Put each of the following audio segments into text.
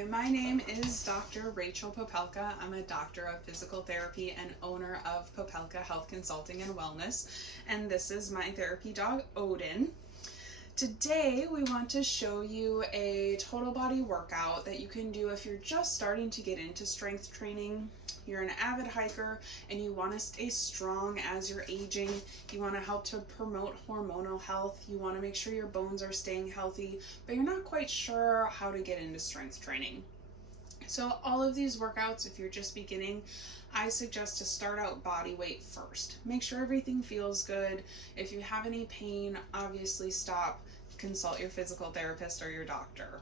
Hi, my name is Dr. Rachel Popelka. I'm a doctor of physical therapy and owner of Popelka Health Consulting and Wellness, and this is my therapy dog, Odin. Today, we want to show you a total body workout that you can do if you're just starting to get into strength training. You're an avid hiker and you want to stay strong as you're aging. You want to help to promote hormonal health. You want to make sure your bones are staying healthy, but you're not quite sure how to get into strength training. So all of these workouts, if you're just beginning, I suggest to start out body weight first. Make sure everything feels good. If you have any pain, obviously stop, consult your physical therapist or your doctor.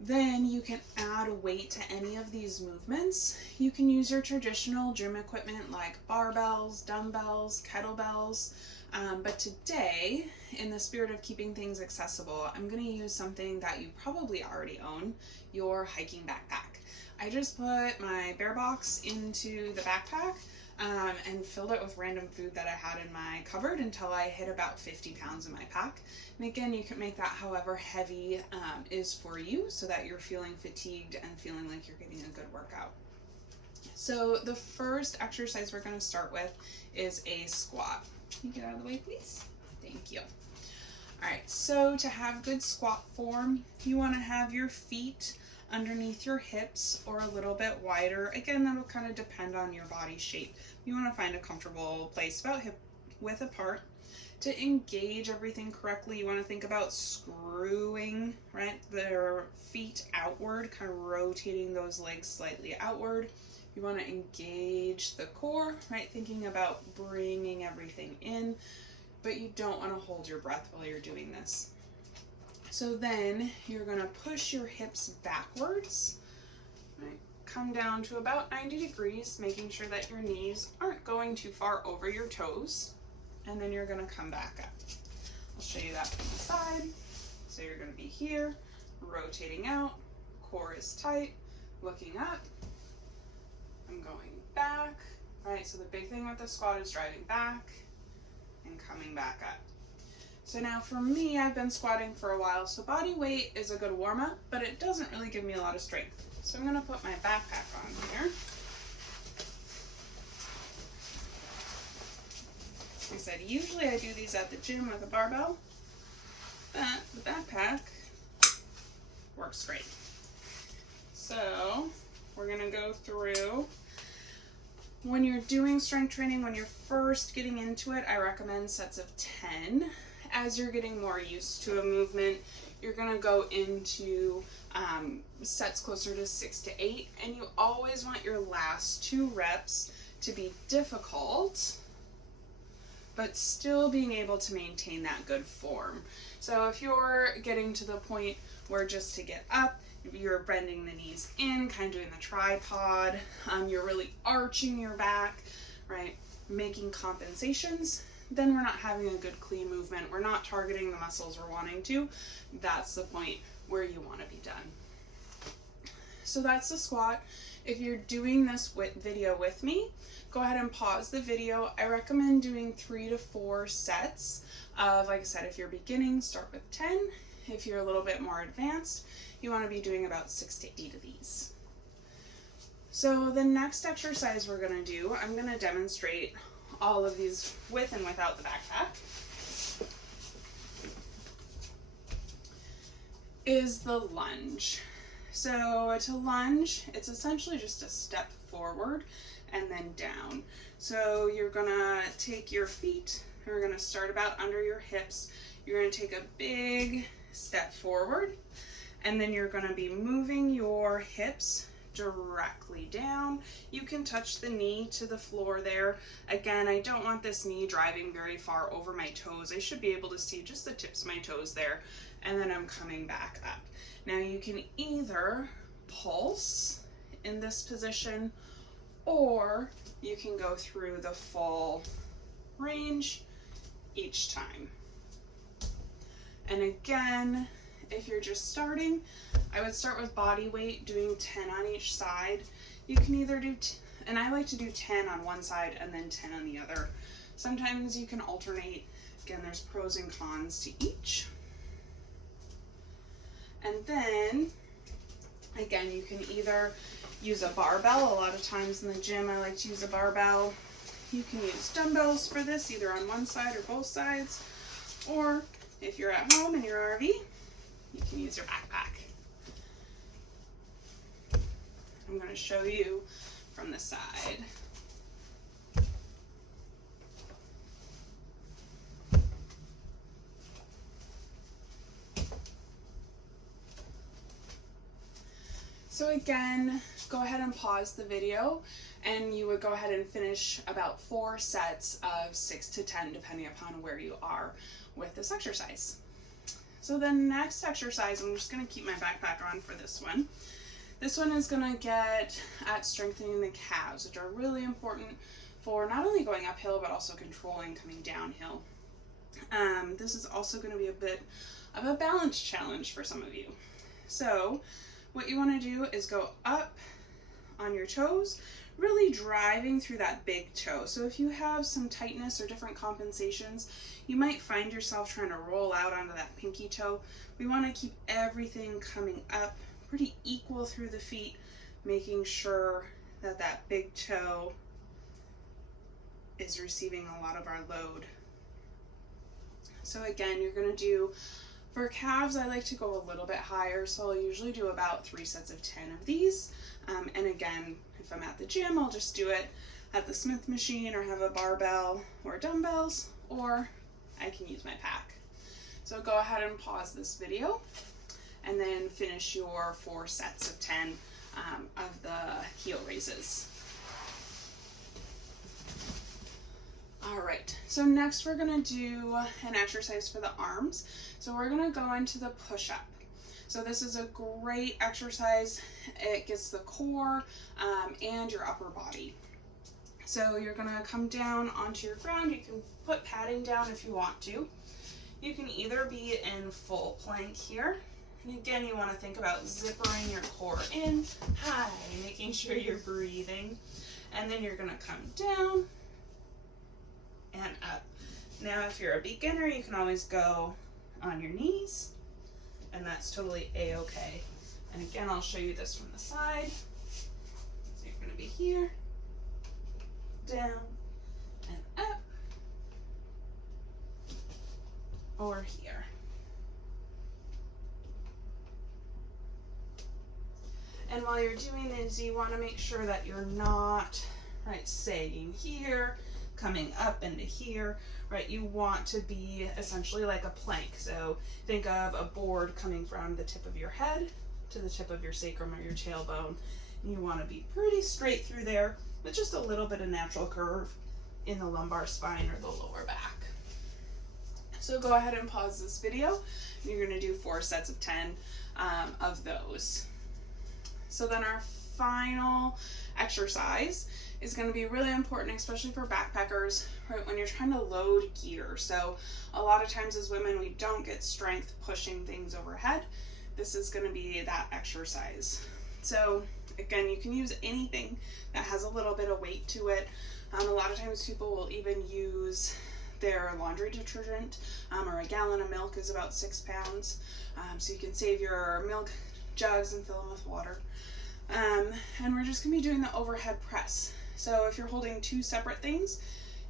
Then you can add weight to any of these movements. You can use your traditional gym equipment like barbells, dumbbells, kettlebells. But today, in the spirit of keeping things accessible, I'm going to use something that you probably already own, your hiking backpack. I just put my bear box into the backpack and filled it with random food that I had in my cupboard until I hit about 50 pounds in my pack. And again, you can make that however heavy is for you so that you're feeling fatigued and feeling like you're getting a good workout. So the first exercise we're going to start with is a squat. Can you get out of the way, please? Thank you. All right, so to have good squat form, you want to have your feet underneath your hips or a little bit wider. Again, that'll kind of depend on your body shape. You want to find a comfortable place about hip width apart. To engage everything correctly, you want to think about screwing, right, their feet outward, kind of rotating those legs slightly outward. You want to engage the core, right, thinking about bringing everything in, but you don't want to hold your breath while you're doing this. So then you're going to push your hips backwards, right? Come down to about 90 degrees, making sure that your knees aren't going too far over your toes. And then you're going to come back up. I'll show you that from the side. So you're going to be here, rotating out, core is tight, looking up. I'm going back, right? So the big thing with the squat is driving back and coming back up. So now for me, I've been squatting for a while, so body weight is a good warm-up, but it doesn't really give me a lot of strength. So I'm going to put my backpack on here. Like I said, usually I do these at the gym with a barbell, but the backpack works great. So we're going to go through. When you're doing strength training, when you're first getting into it, I recommend sets of 10. As you're getting more used to a movement, you're going to go into sets closer to 6 to 8, and you always want your last 2 reps to be difficult, but still being able to maintain that good form. So if you're getting to the point where just to get up, you're bending the knees in, kind of doing the tripod, you're really arching your back, right, making compensations, then we're not having a good clean movement. We're not targeting the muscles we're wanting to. That's the point where you want to be done. So that's the squat. If you're doing this video with me, go ahead and pause the video. I recommend doing 3 to 4 sets of, like I said, if you're beginning, start with 10. If you're a little bit more advanced, you want to be doing about 6 to 8 of these. So the next exercise we're going to do, I'm going to demonstrate all of these with and without the backpack, is the lunge. So to lunge, it's essentially just a step forward and then down. So you're gonna take your feet, you're gonna start about under your hips, you're gonna take a big step forward, and then you're gonna be moving your hips directly down. You can touch the knee to the floor there. Again, I don't want this knee driving very far over my toes. I should be able to see just the tips of my toes there, and then I'm coming back up. Now you can either pulse in this position, or you can go through the full range each time. And again, if you're just starting, I would start with body weight, doing 10 on each side. You can either do, and I like to do 10 on one side and then 10 on the other. Sometimes you can alternate. Again, there's pros and cons to each. And then Again, you can either use a barbell. A lot of times in the gym, I like to use a barbell. You can use dumbbells for this, either on one side or both sides. Or if you're at home in your RV, you can use your backpack. I'm going to show you from the side. So again, go ahead and pause the video, and you would go ahead and finish about 4 sets of 6 to 10, depending upon where you are with this exercise. So the next exercise, I'm just going to keep my backpack on for this one. This one is going to get at strengthening the calves, which are really important for not only going uphill, but also controlling coming downhill. This is also going to be a bit of a balance challenge for some of you. So what you want to do is go up on your toes, really driving through that big toe. So if you have some tightness or different compensations, you might find yourself trying to roll out onto that pinky toe. We want to keep everything coming up pretty equal through the feet, making sure that that big toe is receiving a lot of our load. So again, you're going to do, for calves, I like to go a little bit higher, so I'll usually do about 3 sets of 10 of these. And again, if I'm at the gym, I'll just do it at the Smith machine or have a barbell or dumbbells, or I can use my pack. So go ahead and pause this video and then finish your 4 sets of 10 of the heel raises. All right, so next we're gonna do an exercise for the arms. So we're gonna go into the push-up. So this is a great exercise. It gets the core and your upper body. So you're gonna come down onto your ground. You can put padding down if you want to. You can either be in full plank here. And again, you wanna think about zippering your core in, high, making sure you're breathing. And then you're gonna come down and up. Now, if you're a beginner, you can always go on your knees, and that's totally a-okay. And again, I'll show you this from the side. So you're gonna be here, down, and up, or here. And while you're doing this, you wanna make sure that you're not, right, sagging here, coming up into here, right? You want to be essentially like a plank. So think of a board coming from the tip of your head to the tip of your sacrum or your tailbone. And you want to be pretty straight through there with just a little bit of natural curve in the lumbar spine or the lower back. So go ahead and pause this video. And you're going to do 4 sets of 10 of those. So then our final exercise is going to be really important, especially for backpackers, right, when you're trying to load gear. So a lot of times as women, we don't get strength pushing things overhead. This is going to be that exercise. So again, you can use anything that has a little bit of weight to it. A lot of times people will even use their laundry detergent, or a gallon of milk is about 6 pounds. So you can save your milk jugs and fill them with water. And we're just going to be doing the overhead press. So if you're holding 2 separate things,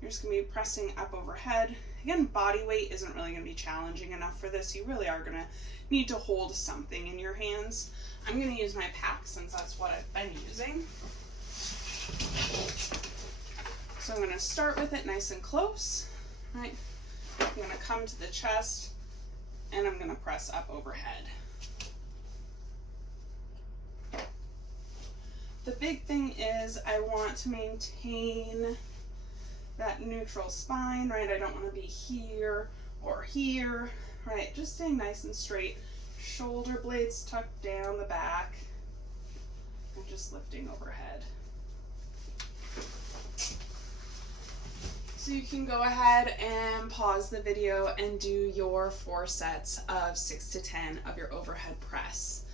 you're just going to be pressing up overhead. Again, body weight isn't really going to be challenging enough for this. You really are going to need to hold something in your hands. I'm going to use my pack since that's what I've been using. So I'm going to start with it nice and close, right? I'm going to come to the chest and I'm going to press up overhead. The big thing is I want to maintain that neutral spine, right? I don't want to be here or here, right? Just staying nice and straight. Shoulder blades tucked down the back and just lifting overhead. So you can go ahead and pause the video and do your 4 sets of 6 to 10 of your overhead press.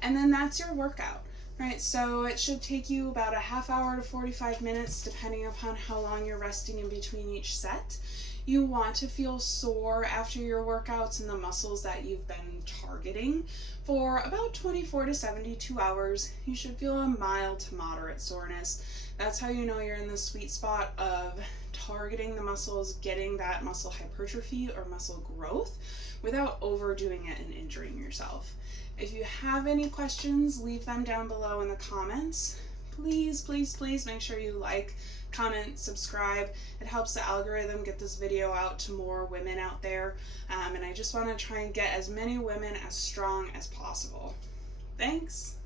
And then that's your workout. Right, so it should take you about a half hour to 45 minutes depending upon how long you're resting in between each set. You want to feel sore after your workouts in the muscles that you've been targeting for about 24 to 72 hours. You should feel a mild to moderate soreness. That's how you know you're in the sweet spot of targeting the muscles, getting that muscle hypertrophy or muscle growth without overdoing it and injuring yourself. If you have any questions, leave them down below in the comments. Please, please, please make sure you like, comment, subscribe. It helps the algorithm get this video out to more women out there. And I just want to try and get as many women as strong as possible. Thanks.